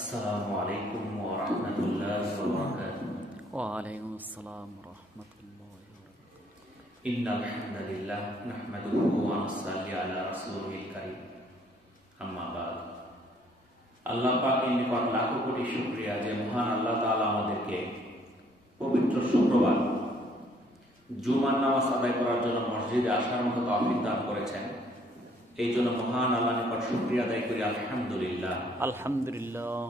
আসসালামু আলাইকুম ওয়া রাহমাতুল্লাহি ওয়া বারাকাতুহু। ওয়ালাইকুম আসসালাম রহমতুল্লাহ। ইন্নাল হামদালিল্লাহ নাহমাদুহু ওয়া নুসাল্লি আলা রাসূলিল কারীম। আম্মা বাদ। আল্লাহ পাকের নিকট লাখো কোটি শুকরিয়া যে মহান আল্লাহ তাআলা আমাদেরকে পবিত্র শুক্রবার জুমার নামাজ আদায় করার জন্য মসজিদে আসার মতো তৌফিক দান করেছেন। এই জন্য মহান আল্লাহর নিকট শুকরিয়া আদায় করি আলহামদুলিল্লাহ। আলহামদুলিল্লাহ।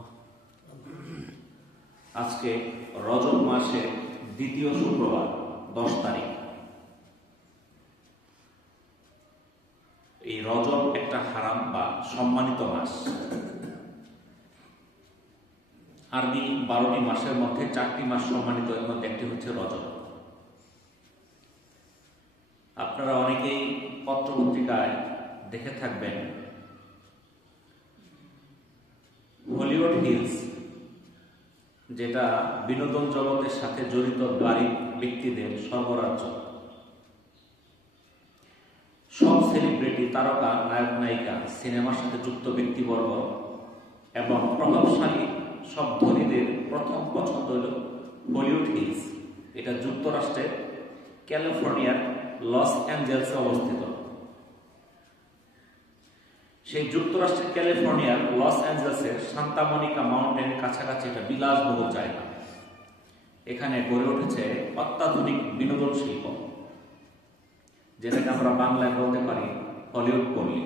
আজকে রজব মাসের দ্বিতীয় শুক্রবার 10 তারিখ। এই রজব একটা হারাম বা সম্মানিত মাস। আরবি 12টি মাসের মধ্যে 4টি মাস সম্মানিত, এর মধ্যে একটি হচ্ছে রজব। আপনারা অনেকেই পত্রপত্রিকায় দেখে থাকবেন হলিউড হিলস, যেটা বিনোদন জগতের সাথে জড়িত গরিব ব্যক্তিদের সর্বরাজ্য। সব সেলিব্রিটি, তারকা, নায়ক নায়িকা, সিনেমার সাথে যুক্ত ব্যক্তিবর্গ এবং প্রভাবশালী সব ধনীদের প্রথম পছন্দ হল হলিউড হিলস। এটা যুক্তরাষ্ট্রের ক্যালিফোর্নিয়ার লস অ্যাঞ্জেলসে অবস্থিত। সেই যুক্তরাষ্ট্রের ক্যালিফোর্নিয়ার লস অ্যাঞ্জেলসের সান্তা মনিকা মাউন্টেন কাছাকাছি একটা বিলাসবহুল জায়গা। এখানে গড়ে উঠেছে অত্যাধুনিক বিনোদন শিল্প, যেটাকে আমরা বাংলায় বলতে পারি হলিউড পল্লী।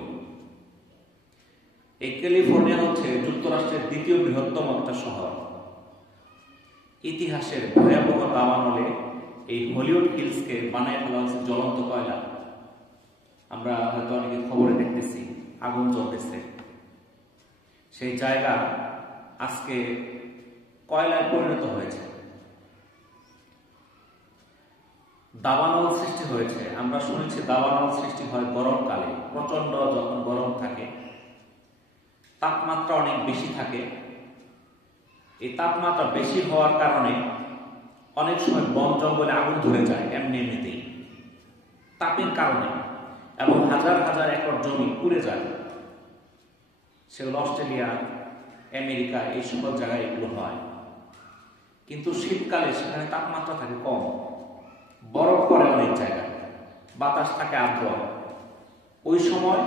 এই ক্যালিফোর্নিয়া হচ্ছে যুক্তরাষ্ট্রের দ্বিতীয় বৃহত্তম একটা শহর। ইতিহাসের ভয়াবহ দাবানলে এই হলিউড হিলসকে বানায় ফেলা হয়েছে জ্বলন্ত কয়লা। আমরা হয়তো অনেকে খবরে দেখতেছি আগুন জ্বলতেছে। সেই জায়গা আজকে কয়লায় পরিণত হয়েছে, দাবানল সৃষ্টি হয়েছে। আমরা শুনেছি দাবানল সৃষ্টি হয় গরমকালে, প্রচন্ড যখন গরম থাকে, তাপমাত্রা অনেক বেশি থাকে। এই তাপমাত্রা বেশি হওয়ার কারণে অনেক সময় বন জঙ্গলে আগুন ধরে যায় এমনিতেই তাপের কারণে, এবং হাজার হাজার একর জমি পুড়ে যায়। সেগুলো অস্ট্রেলিয়া, আমেরিকা, এই সকল জায়গায় এগুলো হয়। কিন্তু শীতকালে সেখানে তাপমাত্রা থাকে কম, বরফ পড়ে অনেক জায়গায়, বাতাস থাকে আর্দ্র। ওই সময়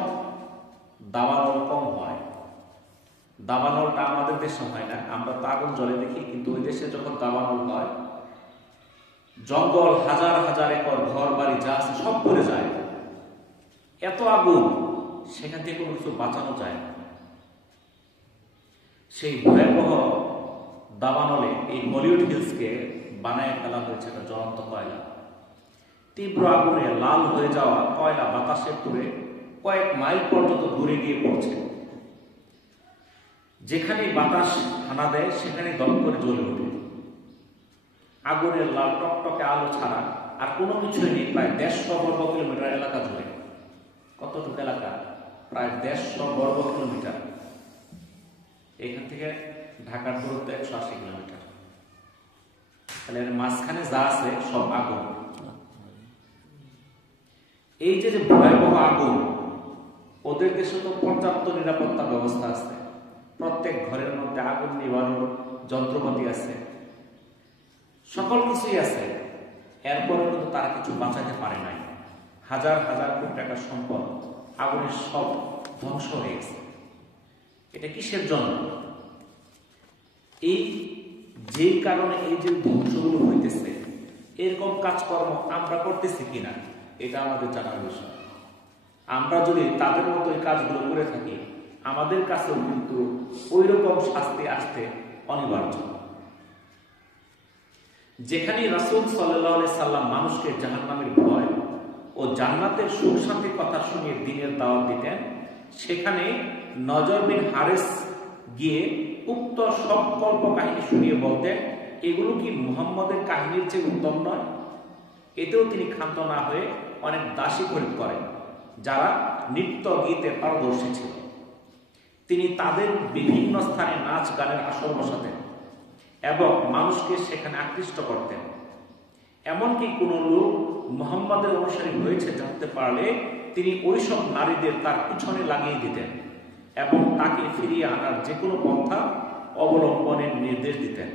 দাবানল কম হয়। দাবানলটা আমাদের দেশে হয় না, আমরা তো আগুন জ্বলে দেখি, কিন্তু ওই দেশে যখন দাবানল হয়, জঙ্গল হাজার হাজার একর, ঘর বাড়ি যা আছে সব পড়ে যায়। এত আগুন, সেখান থেকে কোনো কিছু বাঁচানো যায় না। সেই ভয়াবহ দাবানলে এই হলিউড হিলসকে বানায় ফেলা হয়েছে একটা জ্বলন্ত কয়লা। তীব্র আগুনে লাল হয়ে যাওয়া কয়লা বাতাসে পুড়ে কয়েক মাইল পর্যন্ত দূরে গিয়ে পড়ছে। যেখানে বাতাস হানা দেয় সেখানে দম করে জ্বলে ওঠে। আগুনের লাল টকটকে আলো ছাড়া আর কোনো কিছুই নেই। প্রায় 150 বর্গ কিলোমিটার এলাকা জুড়ে। কতটুকু এলাকা? প্রায় 150 বর্গ কিলোমিটার। এখান থেকে ঢাকার দূরত্ব 180 কিলোমিটার। তাহলে এর মাঝখানে যা আছে সব আগুন। এই যে ভয়াবহ আগুন, ওদের দেশে তো পর্যাপ্ত নিরাপত্তা ব্যবস্থা আছে। প্রত্যেক ঘরের মধ্যে আগুন নিবানোর যন্ত্রপাতি আছে, সকল কিছুই আছে। এরপরে কিন্তু তারা কিছু বাঁচাতে পারে নাই। হাজার হাজার কোটি টাকার সম্পদ আগুনের সব ধ্বংস হয়ে গেছে। এটা কিসের জন্য? এই যে কারণে এই যে ধ্বংসগুলো হইতেছে, এরকম কাজকর্ম আমরা করতেছি কিনা এটা আমাদের জানার বিষয়। আমরা যদি তাদের মতো এই কাজগুলো করে থাকি, আমাদের কাছেও কিন্তু ওই রকম শাস্তি আসতে অনিবার্য। যেখানে রাসূল সাল্লাল্লাহু আলাইহি সাল্লাম মানুষকে জাহান্নামের ভয় ও জান্নাতের সুখ শান্তির কথা শুনিয়ে দ্বীনের দাওয়াত দিতেন, সেখানে নজর বিন হারেস গিয়ে উক্ত সব কল্প কাহিনী শুনিয়ে বলতেন, এগুলো কি মুহাম্মদের কাহিনীর চেয়ে উত্তম নয়? এতেও তিনি ক্ষান্ত না হয়ে অনেক দাসী খরিদ করেন, যারা নৃত্য গীতে পারদর্শী ছিল। তিনি তাদের বিভিন্ন স্থানে নাচ গানের আসর বসাতেন এবং মানুষকে সেখানে আকৃষ্ট করতেন। এমনকি কোন লোক মুহাম্মাদের অনুসারী হয়েছে জানতে পারলে তিনি ওইসব নারীদের তার পিছনে লাগিয়ে দিতেন এবং তাকে ফিরিয়ে আনার যে কোনো পন্থা অবলম্বনের নির্দেশ দিতেন।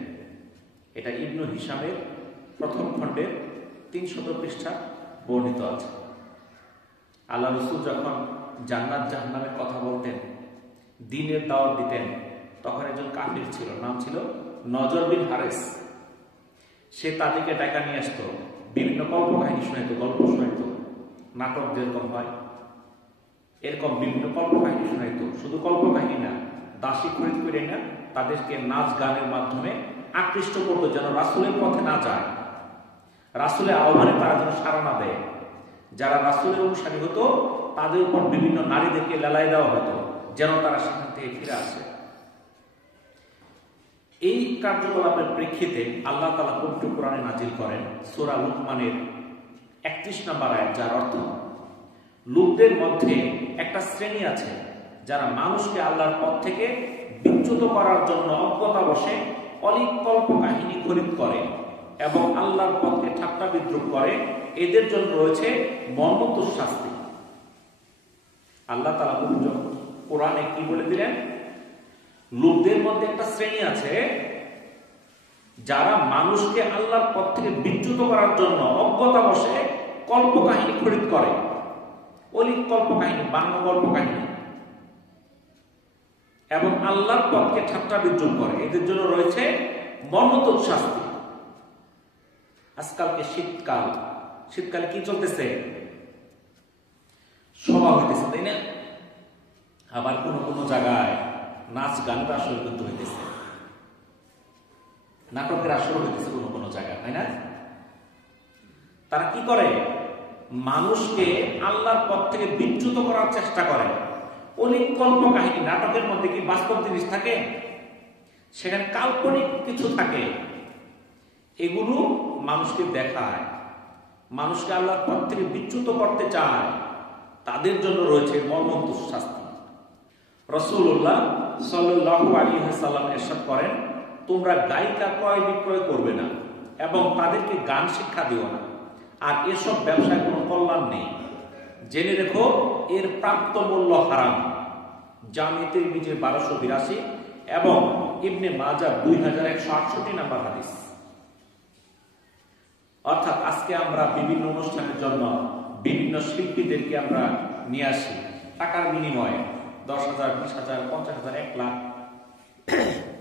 এটা ইবনু হিশামের প্রথম খণ্ডের 300 পৃষ্ঠা বর্ণিত আছে। আল্লাহ রসুল যখন জান্নাত জাহান্নামের কথা বলতেন, দ্বীনের দাওয়াত দিতেন, তখন একজন কাফির ছিল, নাম ছিল নজর বিন হারেস। সে তাদেরকে ডাকা নিয়ে আসতো, বিভিন্ন কল্পকাহিনী শোনাইত, গল্প শোনাইত, নাটক যেরকম হয় এরকম বিভিন্ন কল্পকাহিনী শোনাইত। শুধু কল্পকাহিনী না, দাসী খরিদ করে না, তাদেরকে নাচ গানের মাধ্যমে আকৃষ্ট করতো যেন রাসূলের পথে না যায়, রাসূলের আহ্বানে তারা যেন সাড়া না দেয়। যারা রাসূলের অনুসারী হতো তাদের উপর বিভিন্ন নারীদেরকে লেলাই দেওয়া হতো যেন তারা সেখান থেকে ফিরে আসে। এই কার্যকলাপের প্রেক্ষিতে আল্লাহ তাআলা পবিত্র কোরআনে নাজিল করেন সূরা লুকমানের 31 নম্বর আয়াত, যার অর্থ লোকদের মধ্যে একটা শ্রেণী আছে যারা মানুষকে আল্লাহর পথ থেকে বিচ্যুত করার জন্য অজ্ঞতাবশে অলিক কল্পকাহিনী খরিদ করে এবং আল্লাহর পথকে ঠাট্টা বিদ্রুপ করে। এদের জন্য রয়েছে মর্মন্তুদ শাস্তি। আল্লাহ তাআলা পবিত্র কোরআনে কি বলে দিলেন? লোকদের মধ্যে একটা শ্রেণী আছে যারা মানুষকে আল্লাহর পথ থেকে বিচ্যুত করার জন্য অজ্ঞতাবশে কল্পকাহিনী খরিদ করে, অলিক কল্পকাহিনী, বাংলা কল্পকাহিনী, এবং আল্লাহর পথকে ঠাট্টা বিদ্রুপ করে। এদের জন্য রয়েছে মর্মন্তুদ শাস্তি। আজকালকে শীতকালে কি চলতেছে? সভা হইতেছে, তাই না? আবার কোন কোন জায়গায় নাচ গানের আসর কিন্তু হইতেছে, নাটকের আসর হইতেছে কোন কোন জায়গায়, তাই না? তারা কি করে? মানুষকে আল্লাহর পথ থেকে বিচ্যুত করার চেষ্টা করে। অনেক কল্পকাহিনী, নাটকের মধ্যে কি বাস্তব জিনিস থাকে? সেখানে কাল্পনিক কিছু থাকে। এগুলো মানুষকে দেখায়, মানুষকে আল্লাহর পথ থেকে বিচ্যুত করতে চায়। তাদের জন্য রয়েছে মর্মন্তুদ শাস্তি। রাসূলুল্লাহ সাল্লাল্লাহু আলাইহি ওয়াসাল্লাম ইরশাদ করেন, তোমরা গায়িকা ক্রয় বিক্রয় করবে না এবং তাদেরকে গান শিক্ষা দিও না, আর এসব ব্যবসায় কোনো কল্যাণ নেই। জেনে রেখো এর প্রাপ্ত মূল্য হারাম। জামি তিরমিজি 1282 এবং ইবনে মাজাহ 2168 নম্বর হাদিস। অর্থাৎ আজকে আমরা বিভিন্ন অনুষ্ঠানের জন্য বিভিন্ন শিল্পীদেরকে আমরা নিয়ে আসি টাকার বিনিময়ে, 10,000, 20,000, 50,000, 1 লাখ।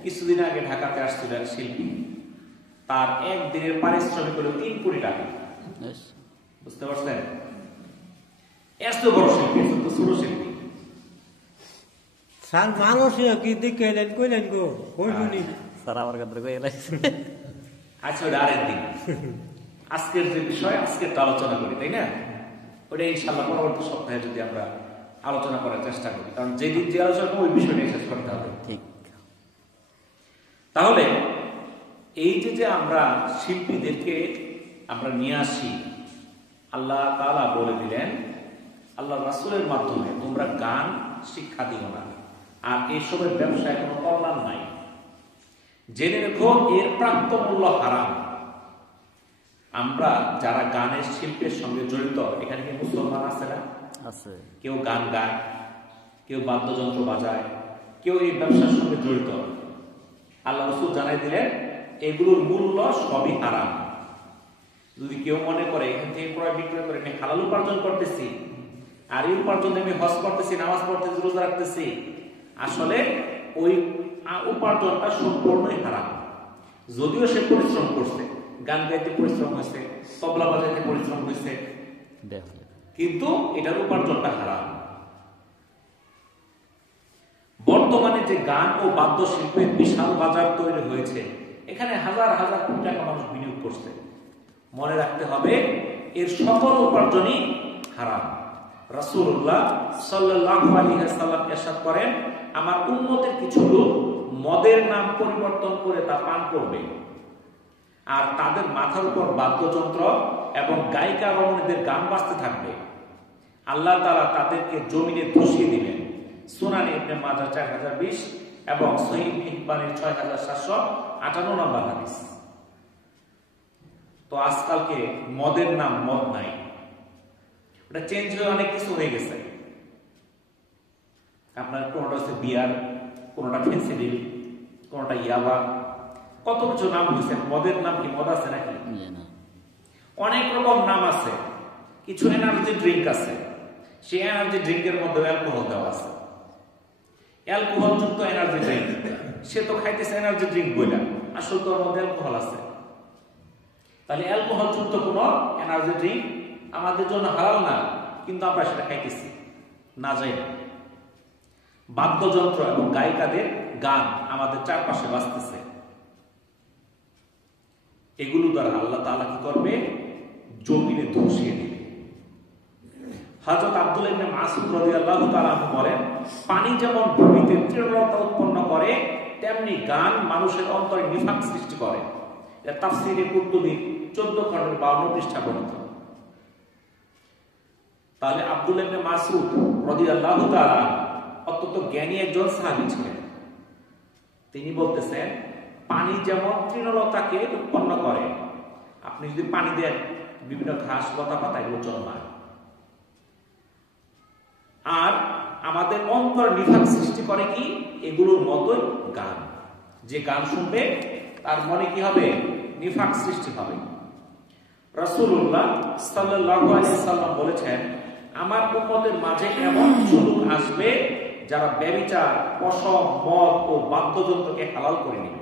কিছুদিন আগে ঢাকাতে আসছিল এক শিল্পী, তার একদিনের পারিশ্রমিক হলো 3 কোটি টাকা। বুঝতে পারছেন? এত বড় শিল্পী, এত ছোট শিল্পী। মানুষ কি দিকে কইলেন গো, স্যার আমার কথা কই লাগছে। আচ্ছা, ওটা আরেকদিন। আজকের যে বিষয়, আজকে তো আলোচনা করি, তাই না? ওটা ইনশাআল্লাহ পরবর্তী সপ্তাহে যদি আমরা আলোচনা করার চেষ্টা করি, কারণ যেদিন যে আলোচনা করবো ওই বিষয়টা শেষ করতে হবে। ঠিক। তাহলে এই যে আমরা শিল্পীদেরকে আমরা নিয়ে আসি, আল্লাহ তাআলা বলে দিলেন আল্লাহ রাসূলের মাধ্যমে, তোমরা গান শিক্ষা দিও না, আর এসবের ব্যবসায় কোনো কল্যাণ নাই। জেনে রেখো এর প্রাপ্ত মূল্য হারাম। আমরা যারা গানের শিল্পের সঙ্গে জড়িত, এখানে কি মুসলমান আছে না? আছে। কেউ গান গায়, কেউ বাদ্যযন্ত্র বাজায়, কেউ এই ব্যবসার সঙ্গে জড়িত। আল্লাহ রাসূল জানাই দিলেন এগুলোর মূল্য সবই হারাম। যদি কেউ মনে করে এখান থেকে ক্রয় বিক্রয় করে আমি হালাল উপার্জন করতেছি, আর এই উপার্জন আমি হজ করতেছি, নামাজ পড়তেছি, রোজা রাখতেছি, আসলে ওই উপার্জনটা সম্পূর্ণই হারাম। যদিও সে পরিশ্রম করছে, গান গাইতে পরিশ্রম হয়েছে, তবলা বাজাইতে পরিশ্রম হয়েছে, কিন্তু এটার উপার্জনটা হারাম। বর্তমানে যে গান ও বাদ্য শিল্পের বিশাল বাজার তৈরি হয়েছে, এখানে হাজার হাজার কোটি টাকা মানুষ বিনিয়োগ করছে। মনে রাখতে হবে এর সকল উপার্জনই হারাম। রাসূলুল্লাহ সাল্লাল্লাহু আলাইহি ওয়াসাল্লাম ইরশাদ করেন, আমার উম্মতের কিছু লোক মদের নাম পরিবর্তন করে তা পান করবে, আর তাদের মাথার উপর বাদ্যযন্ত্র এবং গায়িকা রমণীদের গান বাজতে থাকবে। আল্লাহ তাআলা তাদেরকে জমিনে ধসিয়ে দিবেন। সুনান ইবনে মাজাহ 4020 এবং সহিহ ইবনে হিব্বানের 6758 নম্বর হাদিস। তো আজকালকে মদের নাম মদ নাই, ওটা চেঞ্জ হয়ে অনেক কিছু হয়ে গেছে। আপনার কোনটা হচ্ছে বিয়ার, কোনটা ফেন্সিডিল, কোনটা ইয়াবা, কত কিছু নাম হয়েছে। মদের নাম কি মদ আছে নাকি? অনেক রকম নাম আছে। কিছু এনার্জি ড্রিঙ্ক আছে, সেই এনার্জি ড্রিঙ্কের মধ্যে অ্যালকোহল দেওয়া আছে। অ্যালকোহল যুক্ত এনার্জি ড্রিঙ্ক, সে তো খাইতেছে এনার্জি ড্রিঙ্ক বইলা, আসলে তো ওর মধ্যে অ্যালকোহল আছে। তাহলে অ্যালকোহল যুক্ত কোন এনার্জি ড্রিঙ্ক আমাদের জন্য হালাল না, কিন্তু আমরা সেটা খাইতেছি না যাই না। বাদ্যযন্ত্র এবং গায়িকাদের গান আমাদের চারপাশে বাজতেছে, এগুলো দ্বারা আল্লাহ তাআলা কি করবে? জমিনে ধসিয়ে দিবে। হযরত আব্দুল্লাহ ইবনে মাসউদ রাদিয়াল্লাহু তাআলা আনহু বলেন, পানি যেমন ভূমিতে তৃণলতা উৎপন্ন করে, তেমনি গান মানুষের অন্তরে নিফাক সৃষ্টি করে। এটা তাফসীরে কুরতুবী 14 খণ্ডের 52 পৃষ্ঠা বর্ণিত। তাহলে আব্দুল্লাহ ইবনে মাসউদ রাদিয়াল্লাহু তাআলা অত্যন্ত জ্ঞানী একজন সাহাবী ছিলেন। তিনি বলতেছেন, পানি যেমন তৃণলতাকে উৎপন্ন করে, আপনি যদি পানি দেন বিভিন্ন ঘাস লতা পাতা এগুলো জন্মায়, আর আমাদের অন্তর নিফাক সৃষ্টি করে কি? এগুলোর মতোই গান। যে গান শুনবে তার মনে কি হবে? নিফাক সৃষ্টি হবে। রাসূলুল্লাহ সাল্লাল্লাহু আলাইহি সাল্লাম বলেছেন, আমার উম্মতের মাঝে এমন কিছু লোক আসবে যারা ব্যভিচার, পশম, মদ ও বাদ্যযন্ত্রকে হালাল করে নেবে।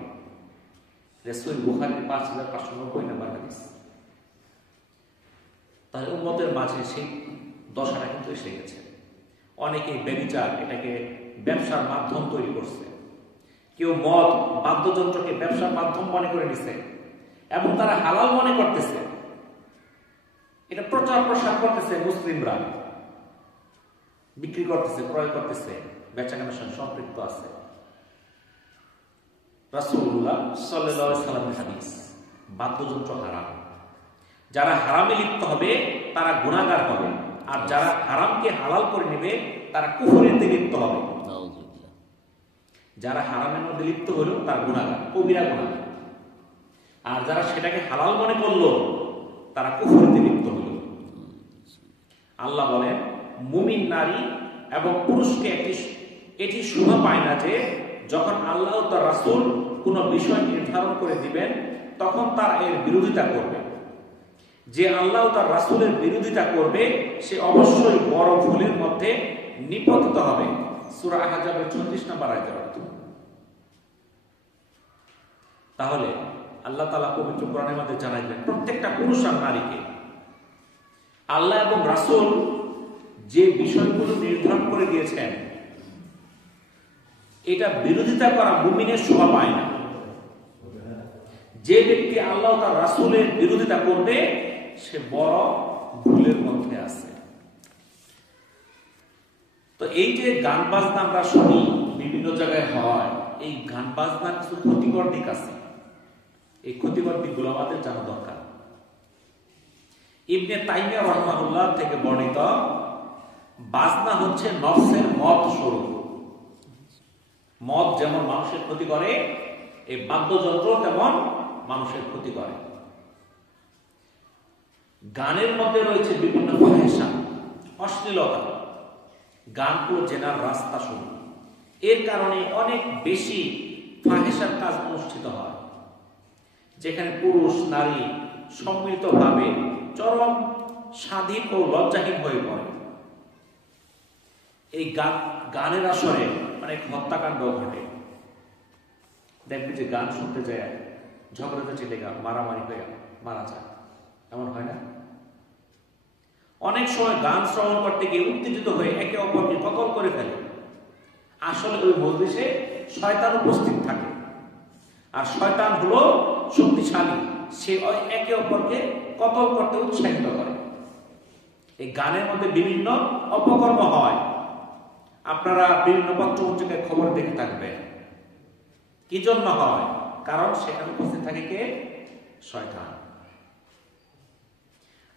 সহিহ বুখারীর 5590 নম্বর হাদিস। তাহলে উম্মতের মাঝে সেই দশাটা কিন্তু এসে গেছে। অনেকে ব্যভিচার এটাকে ব্যবসার মাধ্যম তৈরি করছে, কেউ মদ বাদ্যযন্ত্রকে ব্যবসার মাধ্যম মনে করে নিছে এবং তারা হালাল মনে করতেছে। এটা প্রচার প্রসার করতেছে, মুসলিমরা বিক্রি করতেছে, ক্রয় করতেছে, বেচাকেনার সঙ্গে সম্পৃক্ত আছে। রাসূলুল্লাহ সাল্লাল্লাহু আলাইহি সাল্লামের হাদিস, বাদ্যযন্ত্র হারাম। যারা হারামে লিপ্ত হবে তারা গুনাহগার হবে, আর যারা হারামকে হালাল করে নেবে তারা কুফরিতে লিপ্ত হবে। যারা হারামের মধ্যে লিপ্ত হলো তার গুনাহগার, কবিরা গুনাহগার। আর যারা সেটাকে হালাল মনে করলো তারা কুফরিতে লিপ্ত হলো। আল্লাহ বলেন, মুমিন নারী এবং পুরুষকে এটি শোভা পায় না যে যখন আল্লাহ ও তার রাসূল কোন বিষয় নির্ধারণ করে দিবেন তখন তারা এর বিরোধিতা করবে। যে আল্লাহ ও তার রাসূলের বিরোধিতা করবে সে অবশ্যই বড় ভুলের মধ্যে নিপতিত হবে। সূরা আহজাবের 36 নম্বর আয়াতের অর্থ। তাহলে আল্লাহ তাআলা পবিত্র কোরআনের মধ্যে জানাইলেন, প্রত্যেকটা পুরুষ আর নারীকে আল্লাহ এবং রাসূল যে বিষয়গুলো নির্ধারণ করে দিয়েছেন এটা বিরোধিতা করা মুমিনের শোভা পায় না। যে ব্যক্তি আল্লাহ তার রাসূলের বিরোধিতা করবে সে বড় ভুলের মধ্যে আছে। তো এই যে গান বাজনা আমরা শুনি বিভিন্ন জায়গায় হয়, এই গান বাজনার কিছু ক্ষতিকর দিক আছে। এই ক্ষতিকর দিকগুলো আমাদের জানা দরকার। ইবনে তাইমিয়া রাহমাহুল্লাহ থেকে বর্ণিত, বাজনা হচ্ছে নফসের মদ স্বরূপ। মদ যেমন মানুষের ক্ষতি করে, এই বাদ্যযন্ত্র তেমন মানুষের ক্ষতি করে। গানের মধ্যে রয়েছে বিভিন্ন ফাহিশা, অশ্লীলতা। গানগুলো জেনার রাস্তা শুরু, এর কারণে অনেক বেশি ফাহিশার কাজ অনুষ্ঠিত হয়, যেখানে পুরুষ নারী সম্মিলিতভাবে চরম স্বাধীন ও লজ্জাহীন হয়ে পড়ে। এই গানের আসরে অনেক হত্যাকাণ্ড ঘটে। দেখবে যে গান শুনতে যায় ঝগড়াতে চলে গা, মারামারি হয়ে মারা যায়, এমন হয় না? অনেক সময় গান শ্রবণ করতে গিয়ে উত্তেজিত হয়ে একে অপরকে কতল করে ফেলে। আসলে ওই মজলিসে শয়তান উপস্থিত থাকে, আর শয়তান হলো শক্তিশালী, সে একে অপরকে কতল করতে উৎসাহিত করে। এই গানের মধ্যে বিভিন্ন অপকর্ম হয়, আপনারা বিভিন্ন পত্র পত্রিকায় খবর দেখে থাকবেন। কি জন্য হয়? কারণ সেখানে উপস্থিত থাকে কে? শয়তান।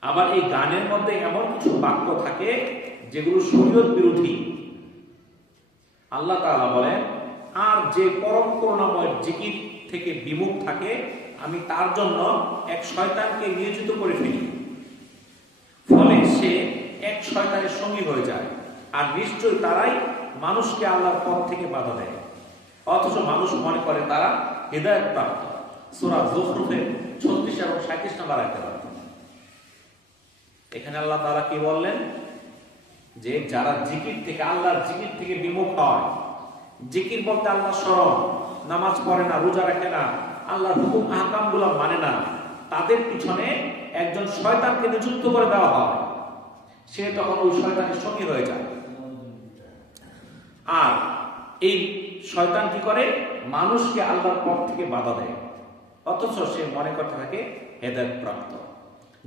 আবার এই গানের মধ্যে এমন কিছু বাক্য থাকে যেগুলো শরীয়ত বিরোধী। আল্লাহ তাআলা বলেন, আর যে পরম করুণাময় জিকির থেকে বিমুখ থাকে আমি তার জন্য এক শয়তানকে নিয়োজিত করে ফেলি, ফলে সে এক শয়তানের সঙ্গী হয়ে যায়, আর নিশ্চয় তারাই মানুষকে আল্লাহর পথ থেকে বাধা দেয়। অথচ মানুষ মনে করে তারা হেদায়েত প্রাপ্ত। সূরা যুখরুফে 36 এবং 37 নম্বর আয়াতে পাবেন। এখানে আল্লাহ তাআলা কি বললেন, যে যারা জিকির থেকে, আল্লাহর জিকির থেকে বিমুখ হয়, জিকির বলতে আল্লাহ স্মরণ, নামাজ পড়ে না, রোজা রাখে না, আল্লাহর হুকুম আহকামগুলো মানে না, তাদের পিছনে একজন শয়তানকে নিযুক্ত করে দেওয়া হয়। সে তখন ওই শয়তানের সঙ্গী হয়ে যায়। আর এই শয়তান কি করে, মানুষকে আল্লাহর পথ থেকে বাধা দেয়, অথচ সে মনে করতে থাকে হেদায়েত প্রাপ্ত।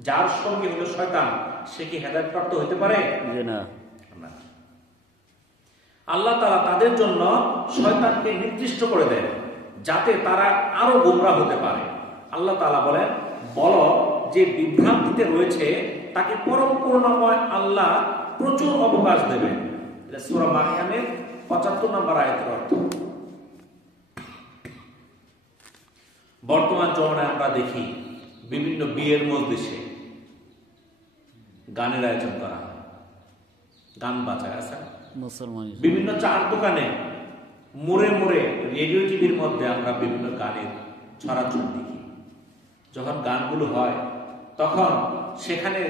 যার সঙ্গী হলো শয়তান, সে কি হেদায়েত প্রাপ্ত হতে পারে? না। আল্লাহ তাআলা তাদের জন্য শয়তানকে নির্দিষ্ট করে দেন, যাতে তারা আরো গোমরাহ হতে পারে। আল্লাহ তাআলা বলেন, বলো যে বিভ্রান্তিতে রয়েছে তাকে পরম করুণাময় আল্লাহ প্রচুর অবকাশ দেবেন। এটা সূরা মারইয়ামের 75 নম্বর আয়াতের অর্থ। বর্তমান জমানায় আমরা দেখি বিভিন্ন বিয়ের মজলিসে গানের আয়োজন করা হয়, গান বাজায় আছে। মুসলমান বিভিন্ন চার দোকানে মোড়ে মোড়ে রেডিও টিভির মধ্যে আমরা বিভিন্ন গানের ছড়াছড়ি দেখি। যখন গানগুলো হয় তখন সেখানে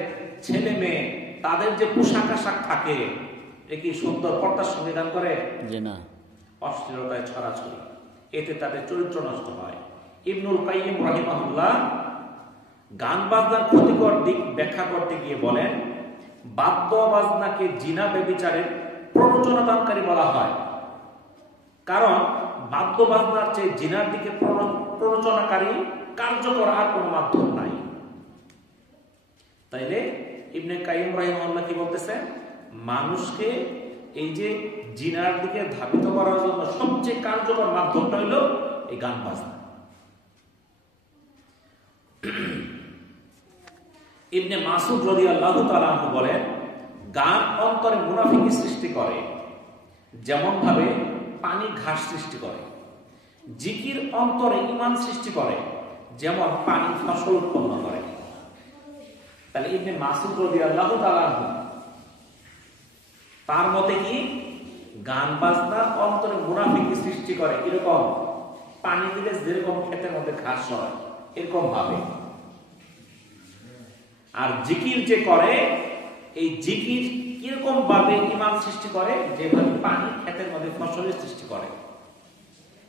ছেলে মেয়ে তাদের যে পোশাক আশাক থাকে, একই সুন্দর পর্দার সঙ্গে গান করে, যে না, অশ্লীলতায় ছড়াছড়ি, এতে তাদের চরিত্র নষ্ট হয়। ইবনুল কাইয়িম রাহিমাহুল্লাহ গান বাজনার ক্ষতিকর দিক ব্যাখ্যা করতে গিয়ে বলেন, বাদ্য বাজনাকে জিনা ব্যভিচারের প্ররোচনাদানকারী বলা হয়, কারণ বাদ্য বাজনার চেয়ে জিনার দিকে প্ররোচনাকারী কার্যকর আর কোনো মাধ্যম নাই। তাইলে ইবনে কাইয়িম রাহিমাহুল্লাহ কি বলতেছেন, মানুষকে এই যে জিনার দিকে ধাবিত করার জন্য সবচেয়ে কার্যকর মাধ্যমটা হলো এই গান বাজনা। ইবনে মাসউদ রাদিয়াল্লাহু তাআলা আনহু বলেন, গান অন্তরে মুনাফিকি সৃষ্টি করে, যেমন ভাবে পানি ঘাস সৃষ্টি করে। জিকির অন্তরে ঈমান সৃষ্টি করে, যেমন পানি ফসল উৎপন্ন করে। তাহলে ইবনে মাসউদ রাদিয়াল্লাহু তাআলা আনহু তার মতে কি, গান বাজনা অন্তরে মুনাফিকি সৃষ্টি করে, কিরকম, পানি দিলে যেরকম ক্ষেতের মধ্যে ঘাস হয় এরকম ভাবে। আর জিকির যে করে, এই জিকির কিরকম ভাবে ঈমান সৃষ্টি করে, যেভাবে পানি ক্ষেতের মধ্যে ফসলের সৃষ্টি করে।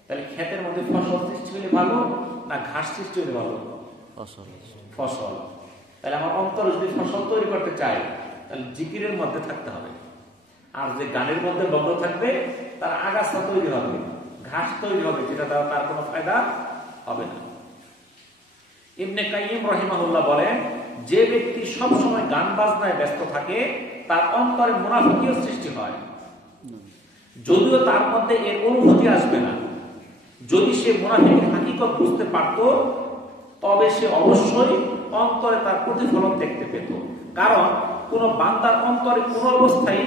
তাহলে ক্ষেতের মধ্যে ফসল সৃষ্টি হলে ভালো না ঘাস সৃষ্টি হলে ভালো? ফসল। তাহলে আমার অন্তরে যদি ফসল তৈরি করতে চাই, তাহলে জিকিরের মধ্যে থাকতে হবে। আর যে গানের মধ্যে লগ্ন থাকবে, তার আগাছা তৈরি হবে, ঘাস তৈরি হবে, যেটা দ্বারা তার কোনো ফায়দা হবে না। ইবনে কাইয়িম রাহিমাহুল্লাহ বলেন, যে ব্যক্তি সব সময় গান বাজনায় ব্যস্ত থাকে, তার অন্তরে মুনাফিকিও সৃষ্টি হয়, যদিও তার মধ্যে এর অনুভূতি আসবে না। যদি সে মুনাফিকের হাকিকত বুঝতে পারত, তবে সে অবশ্যই অন্তরে তার প্রতিফলন দেখতে পেত। কারণ কোন বান্দার অন্তরে কোন অবস্থায়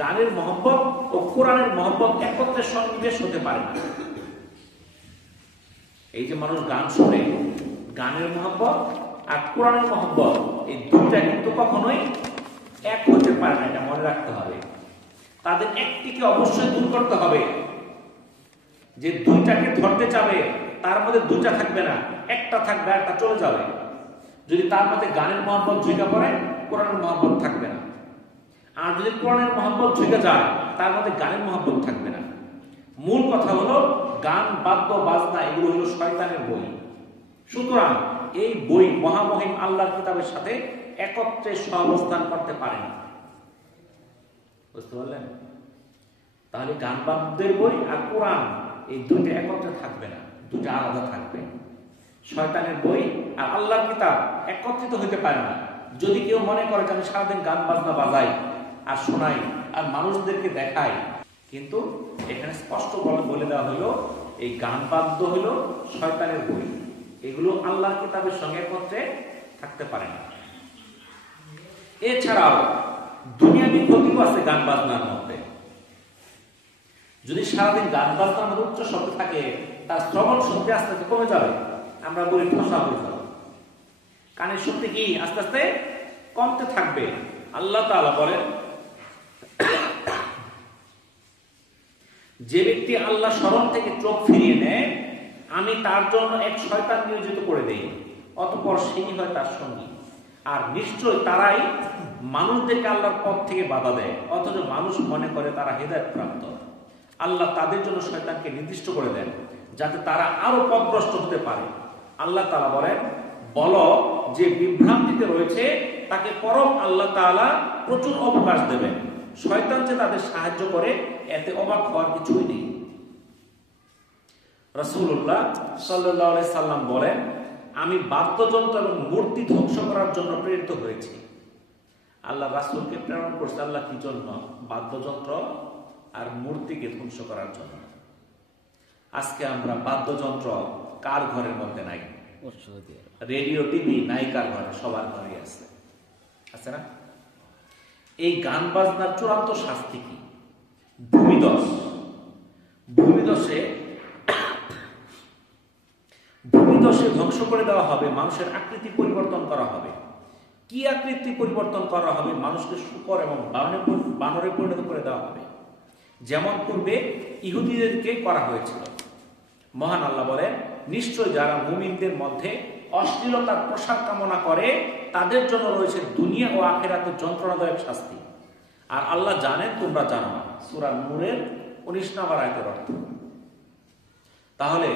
গানের মহব্বত ও কোরআনের মহব্বত একত্রে সন্নিবেশ হতে পারে না। এই যে মানুষ গান শুনে, গানের মহব্বত আর কোরআনের মহব্বত, এই দুইটা কিন্তু কখনোই এক হতে পারে না, এটা মনে রাখতে হবে। তাদের একটিকে অবশ্যই দূর করতে হবে। যে দুইটাকে ধরতে চাবে, তার মধ্যে দুইটা থাকবে না, একটা থাকবে, একটা চলে যাবে। যদি তার মধ্যে গানের মহব্বত ঝুঁকা পড়ে, কোরআনের মহব্বত থাকবে না। আর যদি কোরআনের মহব্বত ঝুঁকে যায়, তার মধ্যে গানের মহব্বত থাকবে না। মূল কথা হলো, গান বাদ্য বাজনা এগুলো হলো শয়তানের বই। সুতরাং এই বই মহামহিম আল্লাহর কিতাবের সাথে একত্রে সহাবস্থান করতে পারে না। বুঝতে পারলেন? তাহলে গান বাদ্যের বই আর কোরআন এই দুইটা একত্রে থাকবে না, দুইটা আলাদা থাকবে। শয়তানের বই আর আল্লাহর কিতাব একত্রিত হতে পারে না। যদি কেউ মনে করে যে আমি সারাদিন গান বাজনা বাজাই আর শোনাই আর মানুষদেরকে দেখাই, কিন্তু এখানে স্পষ্ট বলে দেওয়া হলো, এই গান বাদ্য হলো শয়তানের বই, এগুলো আল্লাহর কিতাবের সঙ্গে একত্রে থাকতে পারে না। এছাড়াও দুনিয়াবি ক্ষতিও আছে গান বাজনার মধ্যে। যদি সারাদিন গান বাজনার মধ্যে উচ্চ শব্দ থাকে, তার শ্রবণ শক্তি আস্তে আস্তে কমে যাবে। আমরা বলি ঠসা হয়ে যাবে, কানের শক্তি কি আস্তে আস্তে কমতে থাকবে। আল্লাহ তাআলা বলেন, যে ব্যক্তি আল্লাহ স্মরণ থেকে চোখ ফিরিয়ে নেয় আমি তার জন্য এক শয়তান নিয়োজিত করে দেই, অতঃপর সেই হয় তার সঙ্গী। আর নিশ্চয় তারাই মানুষদেরকে আল্লাহর পথ থেকে বাধা দেয়, অথচ মানুষ মনে করে তারা হেদায়েত প্রাপ্ত। আল্লাহ তাদের জন্য শয়তানকে নির্দিষ্ট করে দেন যাতে তারা আরো পথভ্রষ্ট হতে পারে। আল্লাহ তাআলা বলেন, বলো যে বিভ্রান্তিতে রয়েছে তাকে পরম আল্লাহ তাআলা প্রচুর অবকাশ দেবেন। শয়তান যে তাদের সাহায্য করে এতে অবাক হওয়ার কিছুই নেই। রাসূলুল্লাহ সাল্লাল্লাহু আলাইহি সাল্লাম বলেন, আমি বাদ্যযন্ত্র এবং মূর্তি ধ্বংস করার জন্য প্রেরিত হয়েছি। আল্লাহ রাসূলকে প্রেরণ করছে আল্লাহ কি জন্য? বাদ্যযন্ত্র আর মূর্তিকে ধ্বংস করার জন্য। আজকে আমরা বাদ্যযন্ত্র কার ঘরের মধ্যে নাই? রেডিও টিভি নাই কার ঘরে? সবার ঘরে আছে, আছে না? এই গান বাজনার চূড়ান্ত শাস্তি কি? ভূমিধস। ভূমিধসে ধ্বংস করে দেওয়া হবে, মানুষের আকৃতি পরিবর্তন করা হবে। কি আকৃতি পরিবর্তন করা হবে? মানুষকে শূকর এবং বানরে পরিণত করে দেওয়া হবে, যেমন পূর্বে ইহুদিদেরকে করা হয়েছিল। মহান আল্লাহ বলেন, নিশ্চয় যারা মুমিনদের মধ্যে অশ্লীলতার প্রসার কামনা করে তাদের জন্য রয়েছে দুনিয়া ও আখিরাতের যন্ত্রণাদায়ক শাস্তি। আর আল্লাহ জানেন তোমরা জানো না। সূরা নূরের 19 নম্বর আয়াতের অর্থ। তাহলে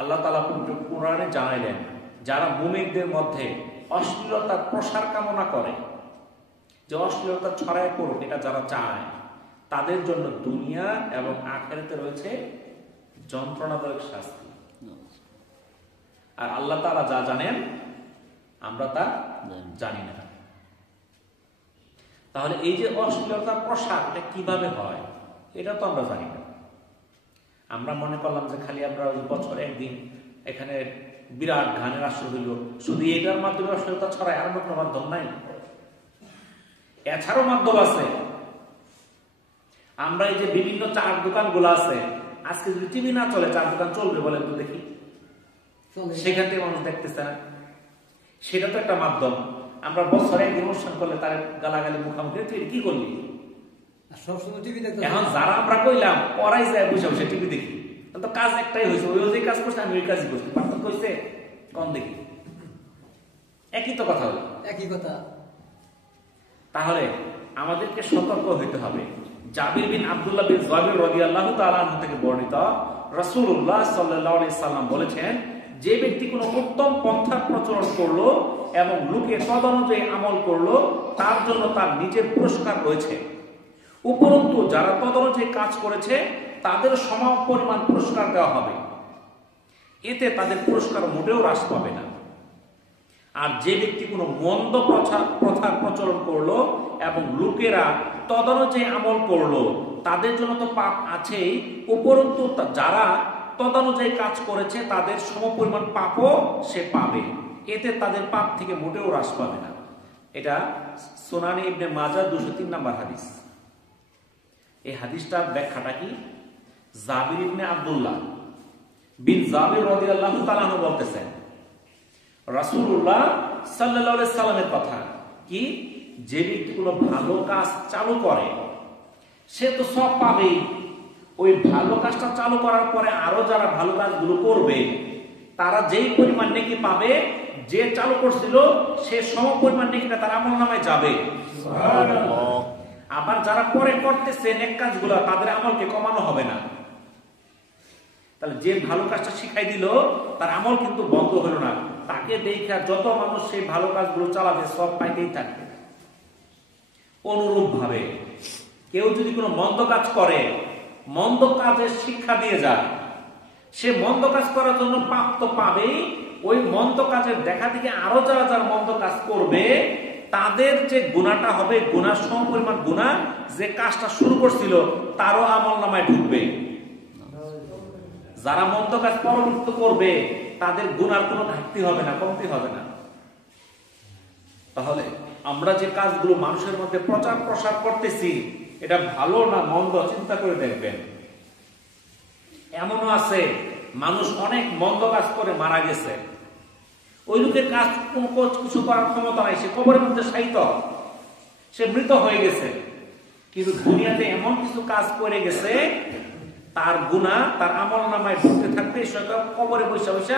আল্লাহ তাআলা কোরআনে জানাইলেন, যারা মুমিনদের মধ্যে অশ্লীলতার প্রসার কামনা করে, যে অশ্লীলতা ছড়ায় পড়ুক এটা যারা চায়, তাদের জন্য দুনিয়া এবং আখিরাতে রয়েছে যন্ত্রণাদায়ক শাস্তি। আর আল্লাহ তাআলা যা জানেন আমরা তা জানি না। তাহলে এই যে অশ্লীলতার প্রসার এটা কিভাবে হয় এটা তো আমরা জানি না। আমরা মনে করলাম যে খালি আমরা বছরে একদিন এখানে বিরাট গানের আসর হইল, শুধু এটার মাধ্যমে অশ্লীলতা ছড়ায়, আর কোনো মাধ্যম নাই? এছাড়াও মাধ্যম আছে। আমরা এই যে বিভিন্ন চার দোকান গুলো আছে, আজকে যদি টিভি না চলে চার দোকান চলবে বলেন তো দেখি? সেখান থেকে মানুষ দেখতেছে না, সেটা তো একটা মাধ্যম। আমরা বছরে একদিন অনুষ্ঠান করলে তার গালাগালি মুখামুখি, তুই কি করলি? এখন যারা আমরা কইলাম ওরাই যায় বসে বসে টিভি দেখি, তো কাজ একটাই হয়েছে, ওই যে কাজ করছে আমি ওই কাজই করছি, পার্থক্য হয়েছে কম দেখি, একই তো কথা হলো, একই কথা। তাহলে আমাদেরকে সতর্ক হইতে হবে। জাবির বিন আব্দুল্লাহ বিন যাবির রাদিয়াল্লাহু তাআলা আনহু থেকে বর্ণিত, রাসূলুল্লাহ সাল্লাল্লাহু আলাইহি সাল্লাম বলেছেন, যে ব্যক্তি কোনো উত্তম পন্থার প্রচলন করলো এবং লোকে তদনুযায়ী আমল করলো তার জন্য তার নিজের পুরস্কার রয়েছে। উপরন্তু যারা তদনুযায়ী কাজ করেছে তাদের সম পরিমাণ পুরস্কার দেওয়া হবে, এতে তাদের পুরস্কার মোটেও হ্রাস পাবে না। আর যে ব্যক্তি কোনো মন্দ প্রথার প্রচলন করলো এবং লোকেরা তদনুযায়ী আমল করলো তাদের জন্য তো পাপ আছেই, উপরন্তু যারা তদনুযায়ী কাজ করেছে তাদের সমপরিমাণ পাপও সে পাবে, এতে তাদের পাপ থেকে মোটেও হ্রাস পাবে না। এটা সুনানে ইবনে মাজাহ 203 নম্বর হাদিস। এই হাদিসটার ব্যাখ্যাটা কি? জাবির ইবনে আব্দুল্লাহ বিন যাবির রাদিয়াল্লাহু তাআলা আনহু বলতেছেন, রাসূলুল্লাহ সাল্লাল্লাহু আলাইহি সাল্লামের কথা কি, যে ব্যক্তি কোনো ভালো কাজ চালু করে সে তো সব পাবেই। ওই ভালো কাজটা চালু করার পরে আরো যারা ভালো কাজগুলো করবে তারা যেই পরিমাণ নেকি পাবে, যে চালু করছিল সে সম পরিমাণ নেকিটা তার আমলনামায় যাবে। সুবহানাল্লাহ। আবার যারা পরে করতেছে নেক কাজগুলো তাদের আমলকে কমানো হবে না। তাহলে যে ভালো কাজটা শিখাই দিল তার আমল কিন্তু বন্ধ হলো না, তাকে দেখা যত মানুষ সেই ভালো কাজগুলো চালাবে সব পাইতেই থাকবে। অনুরূপ ভাবে কেউ যদি কোনো মন্দ কাজ করে, মন্দ কাজের শিক্ষা দিয়ে যায়, সে মন্দ কাজ করার জন্য পাপ তো পাবেই, ওই মন্দ কাজের দেখা থেকে আরো যারা যারা মন্দ কাজ করবে তাদের যে গুনাহটা হবে, গুনার সম পরিমাণ গুনাহ যে কাজটা শুরু করছিল তারও আমলনামায় ঢুকবে। যারা মন্দ কাজ পরবর্তী করবে তাদের গুনার কোনো ঘাটতি হবে না, কমতি হবে না। তাহলে আমরা যে কাজগুলো মানুষের মধ্যে প্রচার প্রসার করতেছি এটা ভালো না মন্দ চিন্তা করে দেখবেন। এমনও আছে মানুষ অনেক মন্দ কাজ করে মারা গেছে, ওই লোকের কাজ কিছু করার ক্ষমতা নাই, সে কবরের মধ্যে শায়িত, সে মৃত হয়ে গেছে, কিন্তু দুনিয়াতে এমন কিছু কাজ করে গেছে তার গুনাহ তার আমল নামায় ঢুকতে থাকবে, কবরে বসে বসে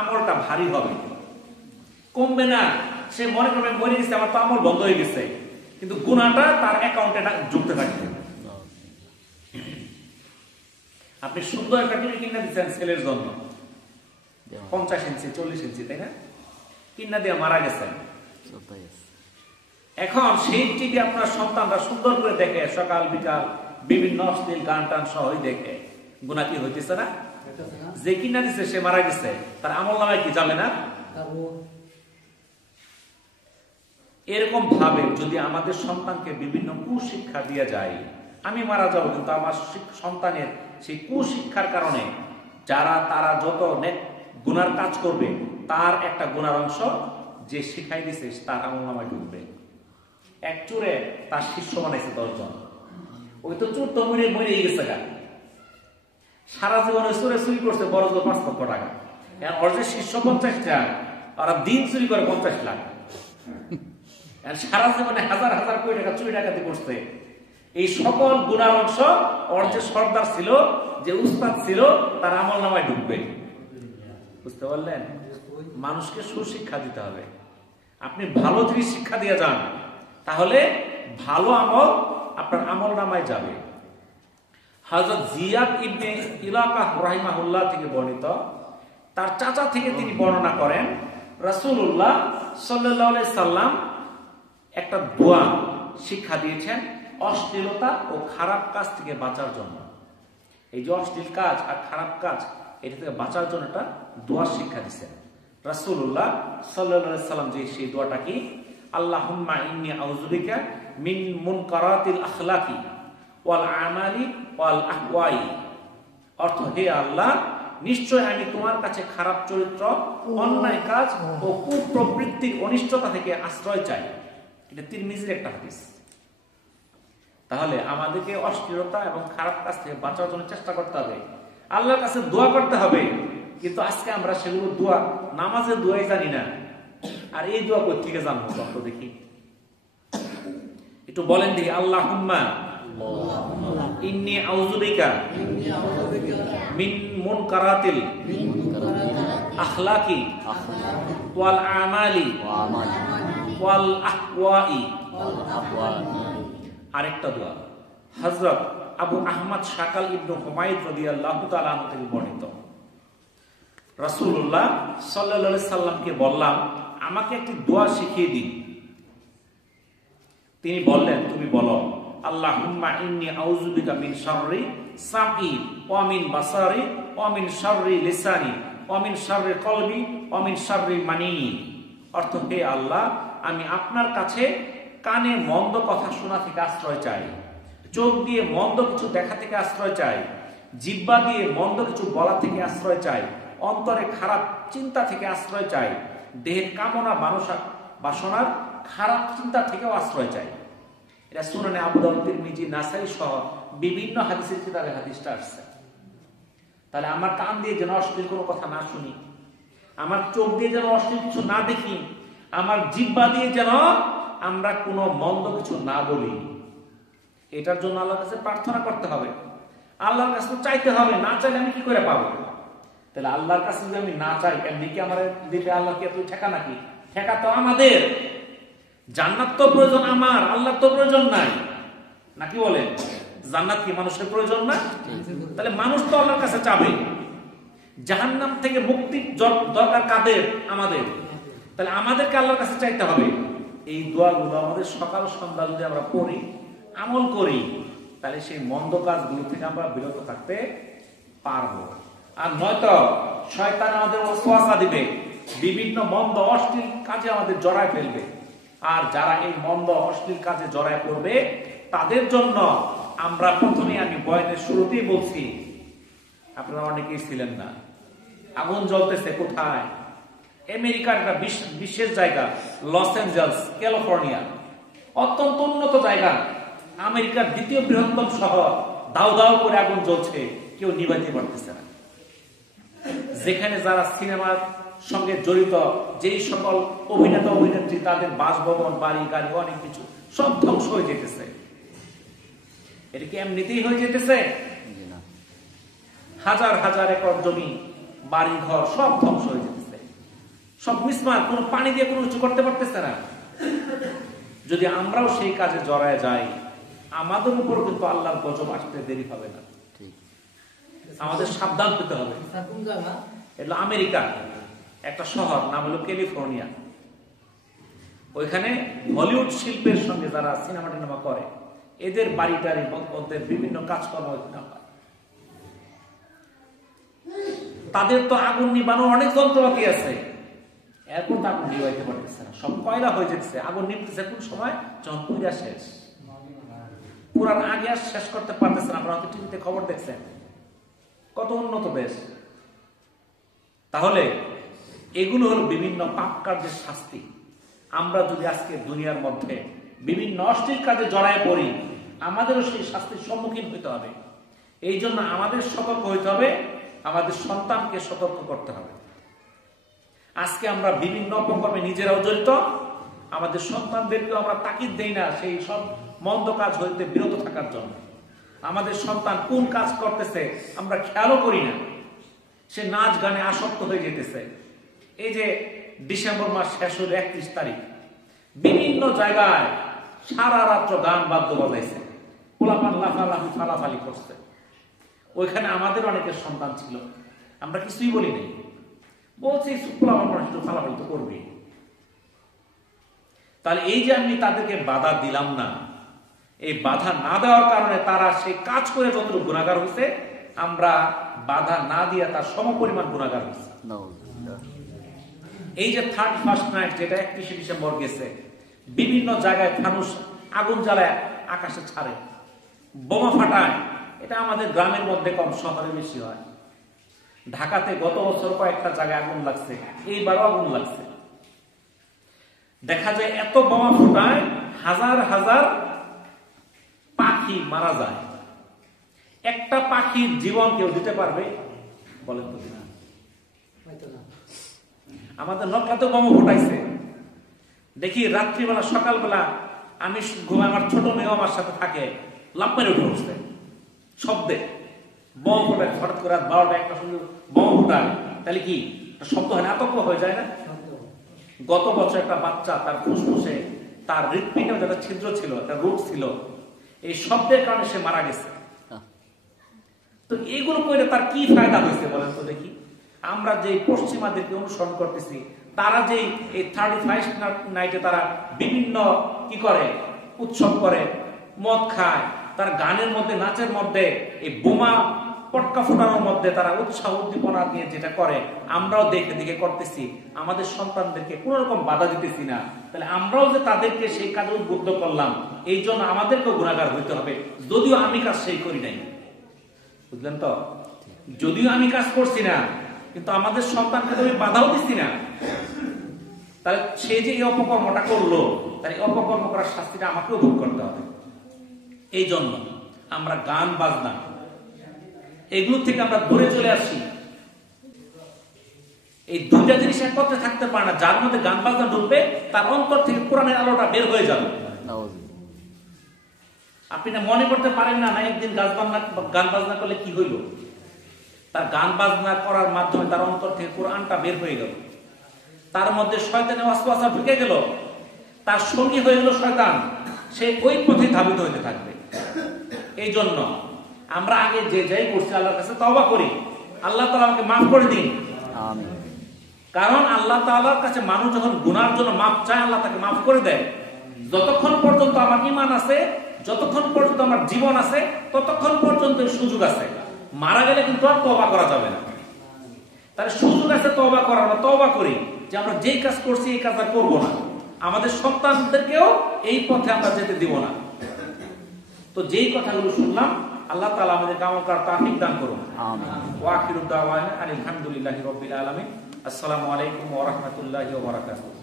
আমলটা ভারী হবে, কমবে না। সে মনে করবে মরে গেছে, আমার তো আমল বন্ধ হয়ে গেছে, কিন্তু গুনাহটা তার অ্যাকাউন্টে ঢুকতে থাকবে। আপনি সুন্দর একটা টিভি কিনে দিচ্ছেন ছেলের জন্য, 50 ইঞ্চি 40 ইঞ্চি, তাই না? কিনা দিয়ে মারা গেছেন। এখন সেই টিভি আপনার সন্তানরা সুন্দর করে দেখে, সকাল বিকাল বিভিন্ন অশ্লীল গান টান সহই দেখে, গুনাহ কি হইতেছে না? যে কিনা দিচ্ছে সে মারা গেছে, তার আমল নামায় কি যাবে না? এরকম ভাবে যদি আমাদের সন্তানকে বিভিন্ন কুশিক্ষা দিয়ে যায়, আমি মারা যাব কিন্তু আমার সন্তানের সেই কুশিক্ষার কারণে তারা যত গুনার কাজ করবে, তার একটা গুনার অংশ যে শিখাই দিছে তার আমল নামায় ঢুকবে। এক চোরে তার শিষ্য বানাইছে 10 জন, ওই তো চোর তো মরে গেছে গা, সারা জীবনে চোরে চুরি করছে বড় জোর 5 লক্ষ টাকা, ওর যে শিষ্য 50টা, ওরা দিন চুরি করে 50 লাখ, সারা জীবনে হাজার হাজার কোটি টাকা চুরি ডাকাতি করছে। এই সকল গুনার অংশ ওর যে সর্দার ছিল, যে উস্তাদ ছিল, তার আমল নামায় ঢুকবে। বুঝতে পারলেন? মানুষকে সুশিক্ষা দিতে হবে। আপনি ভালো জিনিস শিক্ষা দিয়ে যান, তাহলে ভালো আমল আপনার আমল নামায় যাবে। হযরত জিয়াদ ইবনে ইলাকাহ রাহিমাহুল্লাহ থেকে বর্ণিত, তার চাচা থেকে তিনি বর্ণনা করেন, রাসূলুল্লাহ সাল্লাল্লাহু আলাইহি সাল্লাম একটা দোয়া শিক্ষা দিয়েছেন অশ্লীলতা ও খারাপ কাজ থেকে বাঁচার জন্য। এই যে অশ্লীল কাজ আর খারাপ কাজ, এটা থেকে বাঁচার জন্য একটা দোয়া শিক্ষা দিয়েছেন রাসূলুল্লাহ সাল্লাল্লাহু আলাইহি সাল্লাম। যে সেই দোয়াটা কি? আল্লাহুম্মা ইন্নী আউযু বিকা মিন মুনকারাতিল আখলাকি ওয়াল আমালি ওয়াল আহওয়াই। অর্থ, হে আল্লাহ, নিশ্চয় আমি তোমার কাছে খারাপ চরিত্র, অন্যায় কাজ ও কুপ্রবৃত্তির অনিষ্টতা থেকে আশ্রয় চাই। এটা তিরমিজির একটা হাদিস। তাহলে আমাদেরকে অশ্লীলতা এবং খারাপ কাজ থেকে বাঁচার জন্য চেষ্টা করতে হবে, আল্লাহর কাছে দোয়া করতে হবে। কিন্তু আজকে আমরা সেগুলো দোয়া, নামাজে দোয়াই জানি না, আর এই দোয়া কই থেকে জানবো? তো দেখি, একটু বলেন দেখি। আল্লাহুম্মা ইন্নী আউযু বিকা মিন মুনকারাতিল আখলাকি ওয়াল আমালি ওয়াল আহওয়াই। আরেকটা দোয়া হযরত আবু আহমদ শাকাল ইবনে হুমায়দ রাদিয়াল্লাহু তাআলা আনহু থেকে বর্ণিত, রাসূলুল্লাহ সাল্লাল্লাহু আলাইহি সাল্লামকে বললাম, আমাকে একটি দোয়া শিখিয়ে দিন। তিনি বললেন, তুমি বলো, আল্লাহুম্মা ইন্নী আউযু বিকা মিন শাররি সামঈ ওয়া মিন বাসারি ওয়া মিন শাররি লিসানি ওয়া মিন শাররি কলবি ওয়া মিন শাররি মানি। অর্থ, হে আল্লাহ, আমি আপনার কাছে কানে মন্দ কথা শোনা থেকে আশ্রয় চাই, চোখ দিয়ে মন্দ কিছু দেখা থেকে আশ্রয় চাই, জিহ্বা দিয়ে মন্দ কিছু বলা থেকে আশ্রয় চাই, অন্তরে খারাপ চিন্তা থেকে আশ্রয় চাই, দেহের কামনা বাসনার খারাপ চিন্তা থেকেও আশ্রয় চাই। এটা সুনানে আবু দাউদ, তিরমিজি, নাসাই সহ বিভিন্ন হাদিসের কিতাবে হাদিসটা আসছে। তাহলে আমার কান দিয়ে যেন অশ্লীল কোনো কথা না শুনি, আমার চোখ দিয়ে যেন অশ্লীল কিছু না দেখি, আমার জিহ্বা দিয়ে যেন আমরা কোনো মন্দ কিছু না বলি। এটার জন্য আল্লাহর কাছে প্রার্থনা করতে হবে, আল্লাহর কাছে চাইতে হবে। না চাইলে আমি কি করে পাবো? তাহলে আল্লাহর কাছে যদি আমি না চাই, এমনি কি আমার দিলে আল্লাহ কি তুই ঠেকা নাকি? ঠেকা তো আমাদের। জান্নাত তো প্রয়োজন আমার, আল্লাহর তো প্রয়োজন নাই, নাকি বলেন? জান্নাত কি মানুষের প্রয়োজন না? তাহলে মানুষ তো আল্লাহর কাছে চাবে। জাহান্নাম থেকে মুক্তির দরকার কাদের? আমাদের। তাহলে আমাদেরকে আল্লাহর কাছে চাইতে হবে। এই দোয়াগুলো আমাদের সকাল সন্ধ্যা যদি আমরা পড়ি, আমল করি, তাহলে সেই মন্দ কাজগুলো থেকে আমরা বিরত থাকতে পারবো। আর নয়তো শয়তান আমাদের ওয়াসওয়াসা দিবে, বিভিন্ন মন্দ অশ্লীল কাজে আমাদের জড়ায় ফেলবে। আর যারা এই মন্দ অশ্লীল কাজে জড়ায় পড়বে, তাদের জন্য আমরা প্রথমে, আমি বয়ানের শুরুতেই বলছি, আপনারা অনেকেই ছিলেন না, আগুন জ্বলতেছে কোথায়? আমেরিকার একটা বিশেষ জায়গা, লস অ্যাঞ্জেলস, ক্যালিফোর্নিয়া, অত্যন্ত উন্নত জায়গা, আমেরিকার দ্বিতীয় বৃহত্তম শহর, দাউ দাউ করে আগুন জ্বলছে, কেউ নিভাইতে পারতেছে না। যেখানে যারা সিনেমার সঙ্গে জড়িত, যেই সকল অভিনেতা অভিনেত্রী, তাদের বাসভবন, বাড়ি গাড়ি, অনেক কিছু সব ধ্বংস হয়ে যেতেছে। এটা কি এমনিতেই হয়ে যেতেছে? হাজার হাজার একর জমি, বাড়ি ঘর সব ধ্বংস হয়ে যেতেছে, সব মিসমার, কোনো পানি দিয়ে কোনো কিছু করতে পারতেছে না। যদি আমরাও সেই কাজে জড়ায় যাই, আমাদের উপর কিন্তু আল্লাহর গজব আসতে দেরি হবে না। আমাদের সাবধান হতে হবে। এটা আমেরিকা একটা শহর, নাম হলো ক্যালিফোর্নিয়া। ওইখানে হলিউড শিল্পের সঙ্গে যারা সিনেমা টিনেমা করে, এদের বাড়িটারি ওদের বিভিন্ন কাজকর্ম ওইখানে হয়। তাদের তো আগুন নিবানোর অনেক যন্ত্রপাতি আছে, এরপর তো আগুন নিবাইতে পারতেছে না, সব কয়লা হয়ে যেতেছে। আগুন নিবতেছে কোন সময়? যখন পুরা শেষ, পুরার আগে আর শেষ করতে পারতেছে না। আপনারা হয়তো টিভিতে খবর দেখছেন, কত উন্নত দেশ। তাহলে এগুলো হলো বিভিন্ন পাপ কার্যের শাস্তি। আমরা যদি আজকে দুনিয়ার মধ্যে বিভিন্ন অশ্লীল কাজে জড়ায় পড়ি, আমাদেরও সেই শাস্তির সম্মুখীন হতে হবে। এই জন্য আমাদের সতর্ক হইতে হবে, আমাদের সন্তানকে সতর্ক করতে হবে। আজকে আমরা বিভিন্ন অপকর্মে নিজেরাও জড়িত, আমাদের সন্তানদেরকেও আমরা তাকিদ দেই না সেই সব মন্দ কাজ হইতে বিরত থাকার জন্য। আমাদের সন্তান কোন কাজ করতেছে আমরা খেয়ালও করি না, সে নাচ গানে আসক্ত হয়ে যেতেছে। এই যে ডিসেম্বর মাস শেষ হলো 31 তারিখ, বিভিন্ন জায়গায় সারা রাত্র গান বাদ্য বাজাইছে, পোলাপান লাফালাফি ফালাফালি করছে। ওইখানে আমাদের অনেকের সন্তান ছিল, আমরা কিছুই বলি নাই, বলছি পোলাপান একটু ফালাফালি তো করবে। তাহলে এই যে আমি তাদেরকে বাধা দিলাম না, এই বাধা না দেওয়ার কারণে তারা সেই কাজ করে যতটুকু গুনাহগার হয়েছে, আমরা বাধা না দিয়ে তার সমপরিমাণ গুনাহগার হয়েছে। এই যে 31st নাইট, যেটা 31শে ডিসেম্বর গেছে, বিভিন্ন জায়গায় ফানুস আগুন জ্বালায় আকাশে ছাড়ে, বোমা ফাটায়। এটা আমাদের গ্রামের মধ্যে কম, শহরে বেশি হয়। ঢাকাতে গত বছর কয়েকটা জায়গায় আগুন লাগছে, এইবারও আগুন লাগছে। দেখা যায় এত বোমা ফুটায় হাজার হাজার পাখি মারা যায়। একটা পাখির জীবন কেউ দিতে পারবে? বলেন তো। আমাদের নকলাতে বোমা ফুটাইছে, দেখি রাত্রিবেলা সকালবেলা আমি ঘুমাই, আমার ছোট মেয়ে আমার সাথে থাকে, লাফ মেরে উঠে উঠছে শব্দে, বোমা ফুটায়। হঠাৎ করে রাত 12টা 1টা সুন্দর বোমা ফুটায়, তাহলে কি শব্দ হয় না? আতঙ্ক হয়ে যায় না? গত বছর একটা বাচ্চা, তার ফুসফুসে তার হৃৎপিণ্ডে যেটা ছিদ্র ছিল, একটা রোগ ছিল, এই শব্দের কারণে সে মারা গেছে। তো এইগুলো করে তার কি ফায়দা হয়েছে বলেন তো দেখি? আমরা যে পশ্চিমাদেরকে অনুসরণ করতেছি, তারা যে এই 31st নাইটে তারা বিভিন্ন কি করে, উৎসব করে, মদ খায়, তার গানের মধ্যে, নাচের মধ্যে, এই বোমা পটকা ফোটানোর মধ্যে তারা উৎসাহ উদ্দীপনা দিয়ে যেটা করে, আমরাও দেখে দেখে করতেছি, আমাদের সন্তানদেরকে কোন রকম বাধা দিতেছি না। তাহলে আমরাও যে তাদেরকে সেই কাজে উদ্বুদ্ধ করলাম, এই জন্য আমাদেরকেও গুনাহগার হইতে হবে, যদিও আমি কাজ সেই করি নাই। বুঝলেন তো? যদিও আমি কাজ করছি না, কিন্তু আমাদের সন্তানকে তো আমি বাধাও দিচ্ছি না। তাহলে সে যে এই অপকর্মটা করলো, তার এই অপকর্ম করার শাস্তিটা আমাকেও ভোগ করতে হবে। এই জন্য আমরা গান বাজনা এগুলো থেকে আমরা দূরে চলে আসি। এই দুইটা জিনিস একত্রে থাকতে পারে না। যার মধ্যে গান বাজনা ঢুকবে, তার অন্তর থেকে কোরআনের আলোটা বের হয়ে যাবে। আপনি না মনে করতে পারেন না, একদিন গান বাজনা করলে কি হইল? তার গান বাজনা করার মাধ্যমে তার অন্তর থেকে কোরআনটা বের হয়ে গেল, তার মধ্যে শয়তানের ওয়াসওয়াসা ঢুকে গেল, তার সঙ্গী হয়ে গেল শয়তান, সে ওই পথে ধাবিত হতে থাকবে। এই জন্য আমরা আগে যে যাই করছি আল্লাহর কাছে তওবা করি, আল্লাহ তাআলা আমাকে মাফ করে দিন। আমিন। কারণ আল্লাহ তাআলার কাছে মানুষ যখন গুনার জন্য মাফ চায়, আল্লাহ তাকে মাফ করে দেয়। যতক্ষণ পর্যন্ত আমার ঈমান আছে, যতক্ষণ পর্যন্ত আমার জীবন আছে, ততক্ষণ পর্যন্ত সুযোগ আছে। মারা গেলে কিন্তু আর তওবা করা যাবে না। তাহলে সুযোগ আছে তওবা করার, আমরা তওবা করি যে আমরা যেই কাজ করছি এই কাজটা করব না, আমাদের সন্তানদেরকেও এই পথে আমরা যেতে দিব না। তো যেই কথাগুলো শুনলাম, আল্লাহ তাআলা আমাদেরকে আমল করার তৌফিক দান করুন। আমিন। ওয়া আখিরু দাওয়ানা আলহামদুলিল্লাহি রাব্বিল আলামিন। আসসালামু আলাইকুম ওয়া রাহমাতুল্লাহি ওয়া বারাকাতুহু।